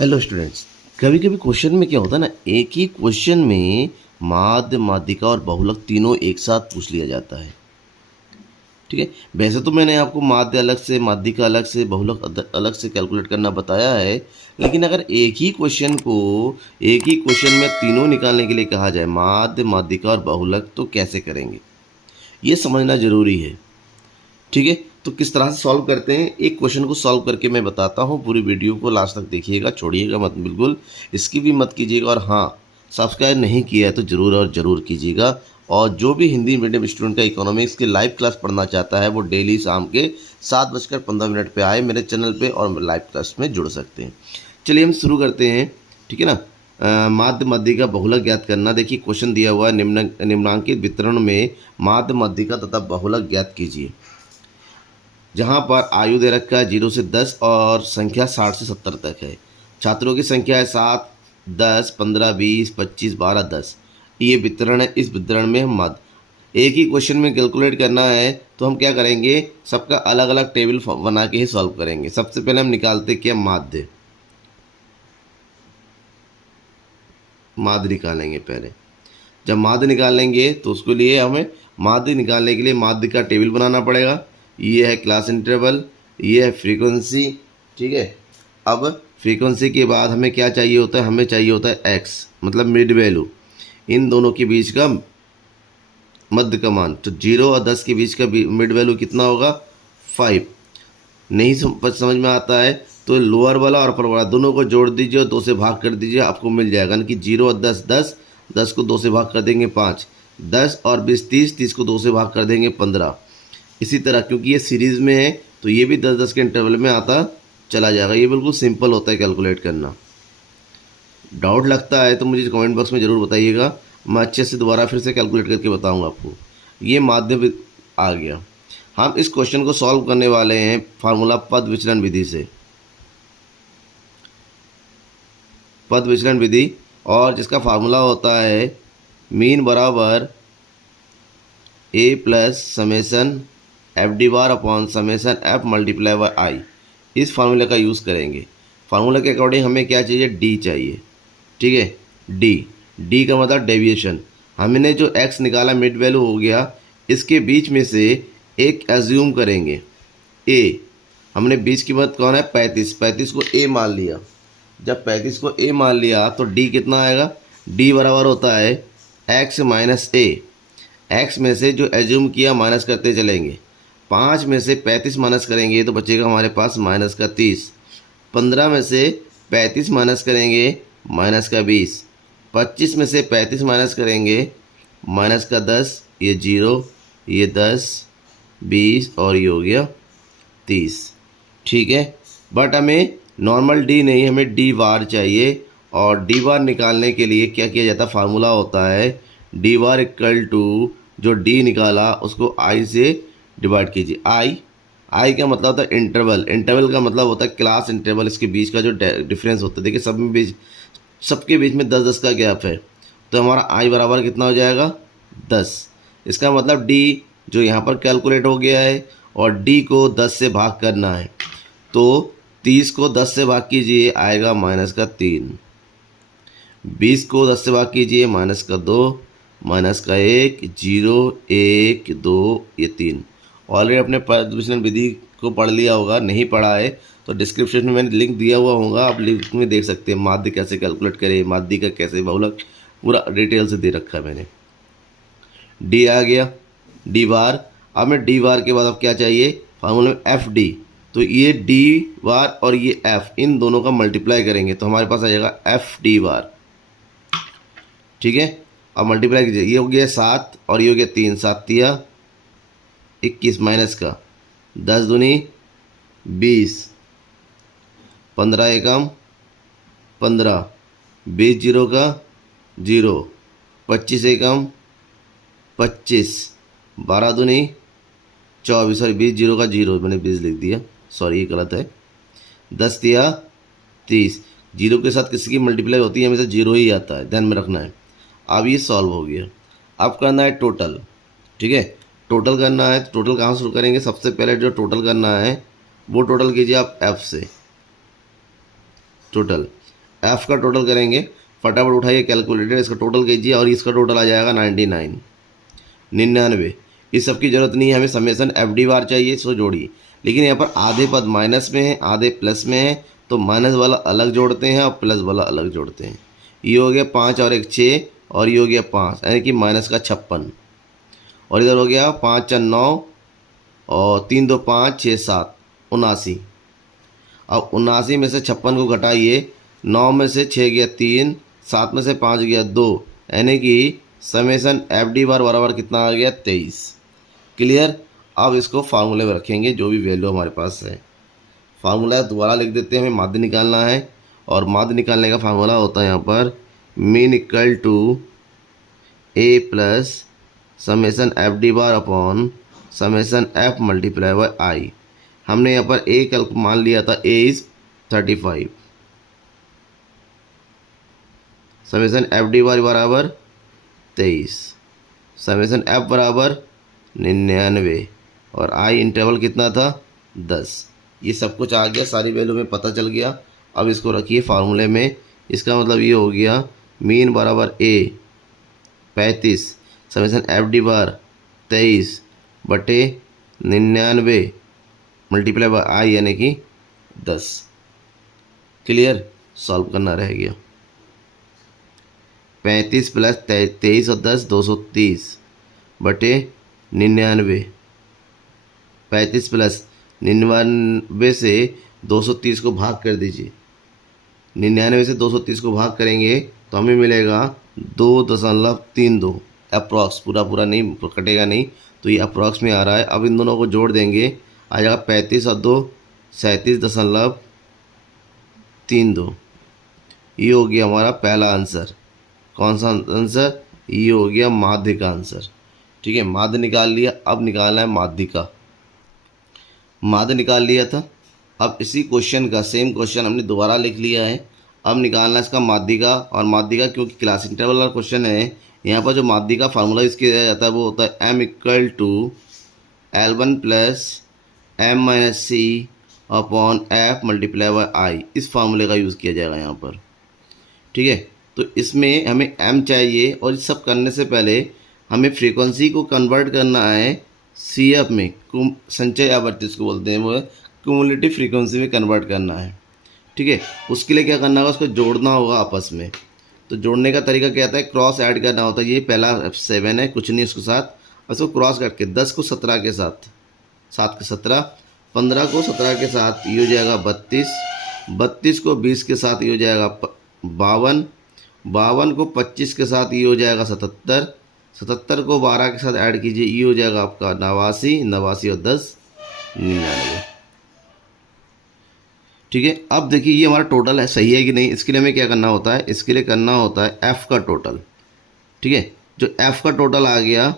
Hello students. कभी कभी question में क्या होता है ना, एक ही क्वेश्चन में माध्य, माध्यिका और बहुलक तीनों एक साथ पूछ लिया जाता है। ठीक है, वैसे तो मैंने आपको माध्य अलग से, माध्यिका अलग से, बहुलक अलग से कैलकुलेट करना बताया है, लेकिन अगर एक ही क्वेश्चन में तीनों निकालने के लिए कहा जाए, माध्य, माध्यिका और बहुलक, तो कैसे करेंगे ये समझना जरूरी है। ठीक है, तो किस तरह से सॉल्व करते हैं, एक क्वेश्चन को सॉल्व करके मैं बताता हूँ। पूरी वीडियो को लास्ट तक देखिएगा, छोड़िएगा मत, बिल्कुल इसकी भी मत कीजिएगा। और हाँ, सब्सक्राइब नहीं किया है तो ज़रूर और ज़रूर कीजिएगा। और जो भी हिंदी मीडियम स्टूडेंट का इकोनॉमिक्स की लाइव क्लास पढ़ना चाहता है, वो डेली शाम के 7:15 पे आए मेरे चैनल पे और लाइव क्लास में जुड़ सकते हैं। चलिए हम शुरू करते हैं। ठीक है ना, माध्य, माध्यिका, बहुलक ज्ञात करना। देखिए क्वेश्चन दिया हुआ है, निम्नांकित वितरण में माध्य, माध्यिका तथा बहुलक ज्ञात कीजिए। जहाँ पर आयु दे रखा है 0 से 10 और संख्या 60 से 70 तक है। छात्रों की संख्या है 7, 10, 15, 20, 25, 12, 10। ये वितरण है। इस वितरण में हम माध्य, एक ही क्वेश्चन में कैलकुलेट करना है तो हम क्या करेंगे, सबका अलग अलग टेबल बना के ही सॉल्व करेंगे। सबसे पहले हम निकालते क्या, माध्य। माध्य निकालेंगे पहले। जब माध्य निकालेंगे तो उसके लिए हमें, माध्य निकालने के लिए माध्य का टेबल बनाना पड़ेगा। ये है क्लास इंटरवल, ये है फ्रीक्वेंसी। ठीक है, अब फ्रीक्वेंसी के बाद हमें क्या चाहिए होता है, हमें चाहिए होता है एक्स, मतलब मिड वैल्यू, इन दोनों के बीच का मध्य का मान। तो 0 और 10 के बीच का मिड वैल्यू कितना होगा, 5। नहीं समझ में आता है तो लोअर वाला और अपर वाला दोनों को जोड़ दीजिए और 2 से भाग कर दीजिए, आपको मिल जाएगा। यानी कि 0 और 10, 10, 10 को 2 से भाग कर देंगे 5, 10 और 20, 30, 30 को 2 से भाग कर देंगे 15। इसी तरह क्योंकि ये सीरीज़ में है तो ये भी 10-10 के इंटरवल में आता चला जाएगा। ये बिल्कुल सिंपल होता है कैलकुलेट करना। डाउट लगता है तो मुझे कमेंट बॉक्स में ज़रूर बताइएगा, मैं अच्छे से दोबारा फिर से कैलकुलेट करके बताऊंगा आपको। ये माध्य आ गया। हम इस क्वेश्चन को सॉल्व करने वाले हैं फार्मूला पद विचलन विधि से। पद विचलन विधि, और जिसका फार्मूला होता है मीन बराबर A plus summation F D bar upon summation F multiply by I. इस फार्मूले का यूज़ करेंगे। फार्मूला के अकॉर्डिंग हमें क्या चाहिए, डी चाहिए। ठीक है, डी का मतलब डेविएशन। हमने जो एक्स निकाला मिड वैल्यू हो गया, इसके बीच में से एक एज्यूम करेंगे ए। हमने बीच की मत कौन है, 35, 35 को ए मान लिया। जब 35 को ए मान लिया तो डी कितना आएगा, डी बराबर होता है एक्स माइनस ए। एक्स में से जो एज्यूम किया माइनस करते चलेंगे। 5 में से 35 माइनस करेंगे तो बचेगा हमारे पास माइनस का 30। 15 में से 35 माइनस करेंगे माइनस का 20। 25 में से 35 माइनस करेंगे माइनस का 10। ये 0, ये 10, 20 और ये हो गया 30। ठीक है, बट हमें नॉर्मल डी नहीं, हमें डी बार चाहिए। और डी बार निकालने के लिए क्या किया जाता है, फार्मूला होता है डी बार इक्वल टू, जो डी निकाला उसको आई से डिवाइड कीजिए। आई का मतलब होता है इंटरवल, इंटरवल का मतलब होता है क्लास इंटरवल, इसके बीच का जो डिफरेंस होता है। देखिए सबके बीच में 10-10 का गैप है, तो हमारा आई बराबर कितना हो जाएगा, 10। इसका मतलब डी जो यहाँ पर कैलकुलेट हो गया है, और डी को 10 से भाग करना है। तो 30 को 10 से भाग कीजिए, आएगा माइनस का 3। 20 को 10 से भाग कीजिए, माइनस का 2, माइनस का 1, 0, 1, 2, ये 3। ऑलरेडी अपने पद विचलन विधि को पढ़ लिया होगा, नहीं पढ़ा है तो डिस्क्रिप्शन में मैंने लिंक दिया हुआ होगा, आप लिंक में देख सकते हैं। माध्य कैसे कैलकुलेट करें, माध्य का कैसे, बहुलक, पूरा डिटेल से दे रखा है मैंने। डी आ गया, डी बार। अब मैं डी बार के बाद अब क्या चाहिए, फार्मूला में एफ डी। तो ये डी बार और ये एफ, इन दोनों का मल्टीप्लाई करेंगे तो हमारे पास आ जाएगा एफ डी बार। ठीक है, अब मल्टीप्लाई कीजिए, ये हो गया 7 और ये हो गया 3, 7 तिया 21 माइनस का 10 दूनी 20, 15 एकम 15, 20 जीरो का 0, 25 एकम 25, 12 दूनी 24, सॉरी 20 जीरो का 0, मैंने 20 लिख दिया, सॉरी ये गलत है। 10 तिया 30, जीरो के साथ किसी की मल्टीप्लाई होती है हमेशा 0 ही आता है, ध्यान में रखना है। अब ये सॉल्व हो गया। अब करना है टोटल। ठीक है, टोटल करना है तो टोटल कहाँ शुरू करेंगे, सबसे पहले जो टोटल करना है वो टोटल कीजिए आप एफ से। टोटल एफ का टोटल करेंगे, फटाफट उठाइए कैलकुलेटर, इसका टोटल कीजिए और इसका टोटल आ जाएगा 99। इस सब की ज़रूरत नहीं है, हमें समेसन एफ डी बार चाहिए, सो जोड़िए। लेकिन यहाँ पर आधे पद माइनस में है, आधे प्लस में है, तो माइनस वाला अलग जोड़ते हैं और प्लस वाला अलग जोड़ते हैं। ये हो गया 5 और 1 6 और ये हो गया 5, यानी कि माइनस का 56। और इधर हो गया 5 4 9 और 3 2 5 6 7 79। अब 79 में से 56 को घटाइए, 9 में से 6 गया 3, 7 में से 5 गया 2, यानी कि समेसन एफ डी बार बराबर कितना आ गया 23। क्लियर। अब इसको फार्मूले में रखेंगे, जो भी वैल्यू हमारे पास है। फार्मूला दोबारा लिख देते हैं, हमें माध्य निकालना है और माध्य निकालने का फार्मूला होता है यहाँ पर mean equal to A plus summation F D bar upon summation F multiply by I. हमने यहाँ पर ए कल मान लिया था, A is 35, summation F D bar बराबर 23, समेसन एफ बराबर 99 और आई इंटरवल कितना था 10। ये सब कुछ आ गया, सारी वैल्यू में पता चल गया। अब इसको रखिए फार्मूले में। इसका मतलब ये हो गया मीन बराबर ए 35 समेसन एफ डी बार 23 बटे 99 मल्टीप्लाई बाय आई यानी कि 10। क्लियर। सॉल्व करना रह गया। 35 प्लस 23 और 10 230 बटे 99। 35 प्लस 99 से 230 को भाग कर दीजिए। 99 से 230 को भाग करेंगे तो हमें मिलेगा 2.32 अप्रॉक्स, पूरा नहीं कटेगा नहीं, तो ये अप्रॉक्स में आ रहा है। अब इन दोनों को जोड़ देंगे, आ जाएगा 35 और 2 37.32। ये हो गया हमारा पहला आंसर। कौन सा आंसर? ये हो गया माध्य का आंसर। ठीक है, माध्य निकाल लिया। अब निकालना है माध्य का। माध्य निकाल लिया था। अब इसी क्वेश्चन का सेम क्वेश्चन हमने दोबारा लिख लिया है। अब निकालना है इसका माध्य का। और माध्य का क्योंकि क्लास इंटरवल वाला क्वेश्चन है, यहाँ पर जो माध्य का फार्मूला इसके दिया जाता है वो होता है m equal to L1 plus m minus C upon F multiply by I. इस फार्मूले का यूज़ किया जाएगा यहाँ पर। ठीक है, तो इसमें हमें m चाहिए और इस सब करने से पहले हमें फ्रीक्वेंसी को कन्वर्ट करना है सी एफ में, संचय आवृत्ति इसको बोलते हैं, वो क्यूमुलेटिव फ्रीक्वेंसी में कन्वर्ट करना है। ठीक है, उसके लिए क्या करना होगा, उसको जोड़ना होगा आपस में। तो जोड़ने का तरीका क्या आता है, क्रॉस ऐड करना होता है। ये पहला 7 है, कुछ नहीं उसके साथ, उसको क्रॉस करके 10 को 17 के साथ, 7 के 17, 15 को 17 के साथ ये हो जाएगा 32, 32 को 20 के साथ ये हो जाएगा 52, 52 को 25 के साथ ये हो जाएगा 77, 77 को 12 के साथ ऐड कीजिए, ये हो जाएगा आपका 89, 89 और 10 99। ठीक है, अब देखिए ये हमारा टोटल है, सही है कि नहीं। इसके लिए हमें क्या करना होता है, इसके लिए करना होता है एफ़ का टोटल। ठीक है, जो एफ़ का टोटल आ गया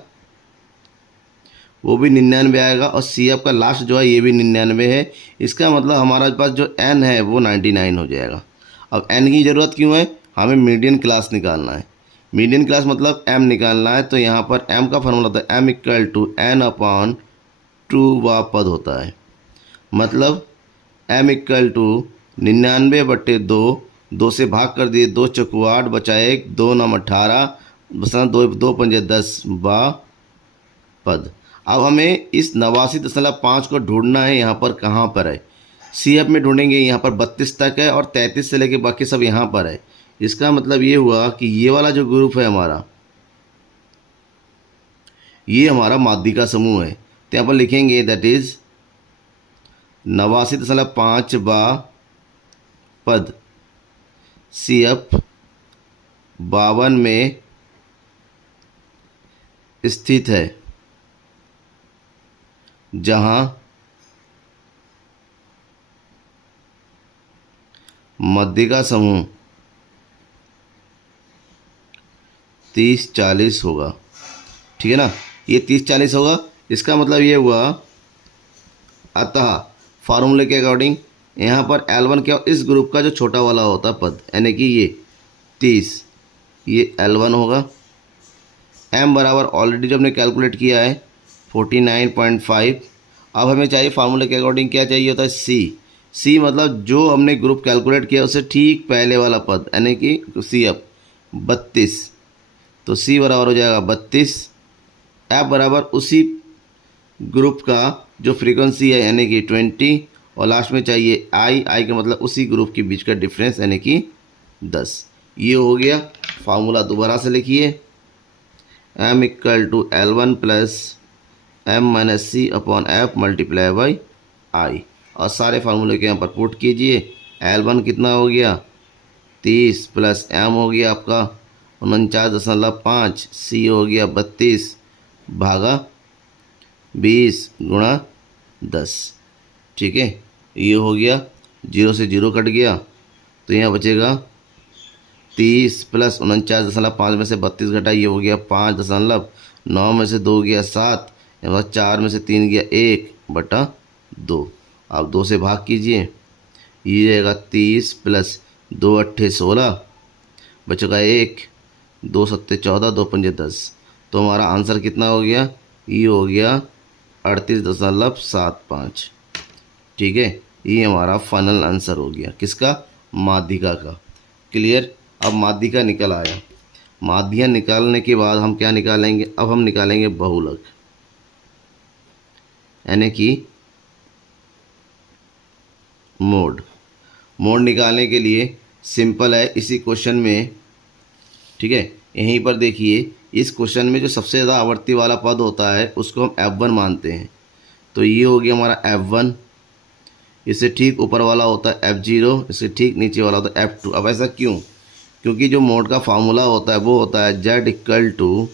वो भी 99 आएगा और सी एफ का लास्ट जो है ये भी 99 है। इसका मतलब हमारे पास जो एन है वो 99 हो जाएगा। अब एन की ज़रूरत क्यों है, हमें मीडियन क्लास निकालना है। मीडियन क्लास मतलब एम निकालना है। तो यहाँ पर एम का फॉर्मूला होता है M equal to N upon 2 वा पद होता है। मतलब m इक्वल टू 99 बटे 2, 2 से भाग कर दिए, 2 चौको 8 बचा 1, 2 9 18 बसा 2 पंजे 10 बा पद। अब हमें इस 89.5 को ढूंढना है। यहाँ पर कहाँ पर है, सी एफ में ढूंढेंगे। यहाँ पर 32 तक है और 33 से लेके बाकी सब यहाँ पर है। इसका मतलब ये हुआ कि ये वाला जो ग्रुप है हमारा, ये हमारा माध्य का समूह है। तो यहाँ पर लिखेंगे दैट इज़ 89.5 बा पद सी एफ 52 में स्थित है, जहां मध्य का समूह 30-40 होगा। ठीक है ना, ये 30-40 होगा। इसका मतलब ये हुआ, अतः फार्मूले के अकॉर्डिंग यहाँ पर L1 क्या, इस ग्रुप का जो छोटा वाला होता है पद, यानी कि ये 30, ये L1 होगा। m बराबर ऑलरेडी जो हमने कैलकुलेट किया है 49.5। अब हमें चाहिए फार्मूले के अकॉर्डिंग क्या चाहिए होता है, c। सी मतलब जो हमने ग्रुप कैलकुलेट किया उससे ठीक पहले वाला पद, यानी कि सी एफ 32, तो सी बराबर हो जाएगा 32, एफ बराबर उसी ग्रुप का जो फ्रीक्वेंसी है यानी कि 20, और लास्ट में चाहिए आई, आई का मतलब उसी ग्रुप के बीच का डिफरेंस यानी कि 10। ये हो गया फार्मूला। दोबारा से लिखिए, m equal to L1 plus m minus C upon F multiply by I, और सारे फार्मूले के यहाँ पर पुट कीजिए। L1 कितना हो गया 30 प्लस m हो गया आपका 49.5, सी हो गया 32 भागा 20 गुणा 10। ठीक है, ये हो गया, 0 से 0 कट गया तो यहाँ बचेगा 30 प्लस 49.5 में से 32 घटा, ये हो गया 5.9 में से 2 गया 7, 4 में से 3 गया 1/2। आप 2 से भाग कीजिए, ये जाएगा 30 प्लस 2 अट्ठे 16, बचेगा 1, 2 सत्ते 14, 2 पंजे 10। तो हमारा आंसर कितना हो गया, ये हो गया 38.75। ठीक है, ये हमारा फाइनल आंसर हो गया किसका, माध्यिका का। क्लियर। अब माध्यिका निकल आया। माध्यिका निकालने के बाद हम क्या निकालेंगे, अब हम निकालेंगे बहुलक, यानी कि मोड। मोड निकालने के लिए सिंपल है इसी क्वेश्चन में। ठीक है, यहीं पर देखिए, इस क्वेश्चन में जो सबसे ज़्यादा आवर्ती वाला पद होता है उसको हम F1 मानते हैं। तो ये हो गया हमारा F1, इससे ठीक ऊपर वाला होता है F0, इससे ठीक नीचे वाला होता है F2। अब ऐसा क्यों, क्योंकि जो मोड का फार्मूला होता है वो होता है Z equal to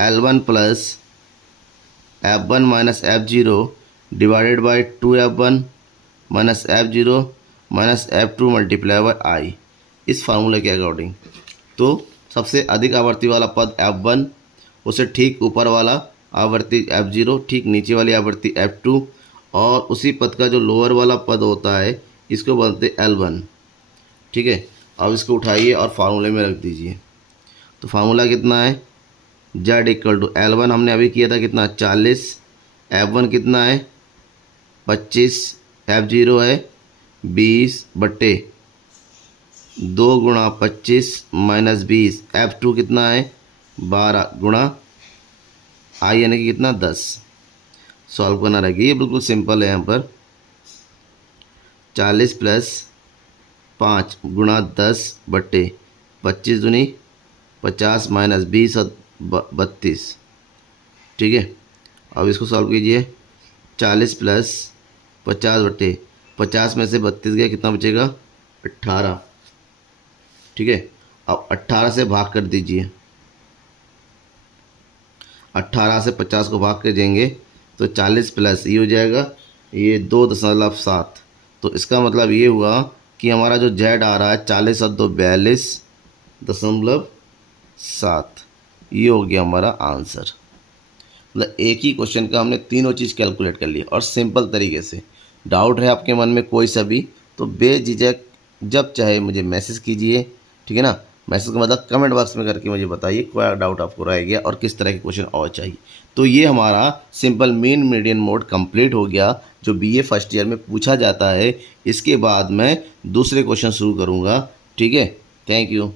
L1 plus F1 minus F0 divided by 2F1 minus F0 minus F2 multiply by I, इस फार्मूले के अकॉर्डिंग। तो सबसे अधिक आवर्ती वाला पद F1, उसे ठीक ऊपर वाला आवर्ती F0, ठीक नीचे वाली आवर्ती F2, और उसी पद का जो लोअर वाला पद होता है इसको बोलते L1। ठीक है, अब इसको उठाइए और फार्मूले में रख दीजिए। तो फार्मूला कितना है, Z इक्वल टू L1 हमने अभी किया था कितना 40, F1 कितना है 25, F0 है 20/2 गुणा 25 माइनस 20, F2 कितना है 12 गुणा आई यानी कि कितना 10। सॉल्व करना रहेगी, ये बिल्कुल सिंपल है। यहाँ पर 40 प्लस 5 गुणा 10/25 दूनी 50 माइनस 20 और 32। ठीक है, अब इसको सॉल्व कीजिए। 40 प्लस 50/50 में से 32 गया, कितना बचेगा 18। ठीक है, अब 18 से भाग कर दीजिए। 18 से 50 को भाग कर देंगे तो 40 प्लस ये हो जाएगा ये 2.7। तो इसका मतलब ये हुआ कि हमारा जो Z आ रहा है 40 और 2 42.7। ये हो गया हमारा आंसर। मतलब एक ही क्वेश्चन का हमने तीनों चीज़ कैलकुलेट कर ली और सिंपल तरीके से। डाउट है आपके मन में कोई सा भी तो बेझिझक जब चाहे मुझे मैसेज कीजिए। ठीक है ना, मैसेज का मतलब कमेंट बॉक्स में करके मुझे बताइए क्या डाउट आपको रह गया और किस तरह के क्वेश्चन और चाहिए। तो ये हमारा simple mean median mode complete हो गया जो बीए फर्स्ट ईयर में पूछा जाता है। इसके बाद मैं दूसरे क्वेश्चन शुरू करूँगा। ठीक है, थैंक यू।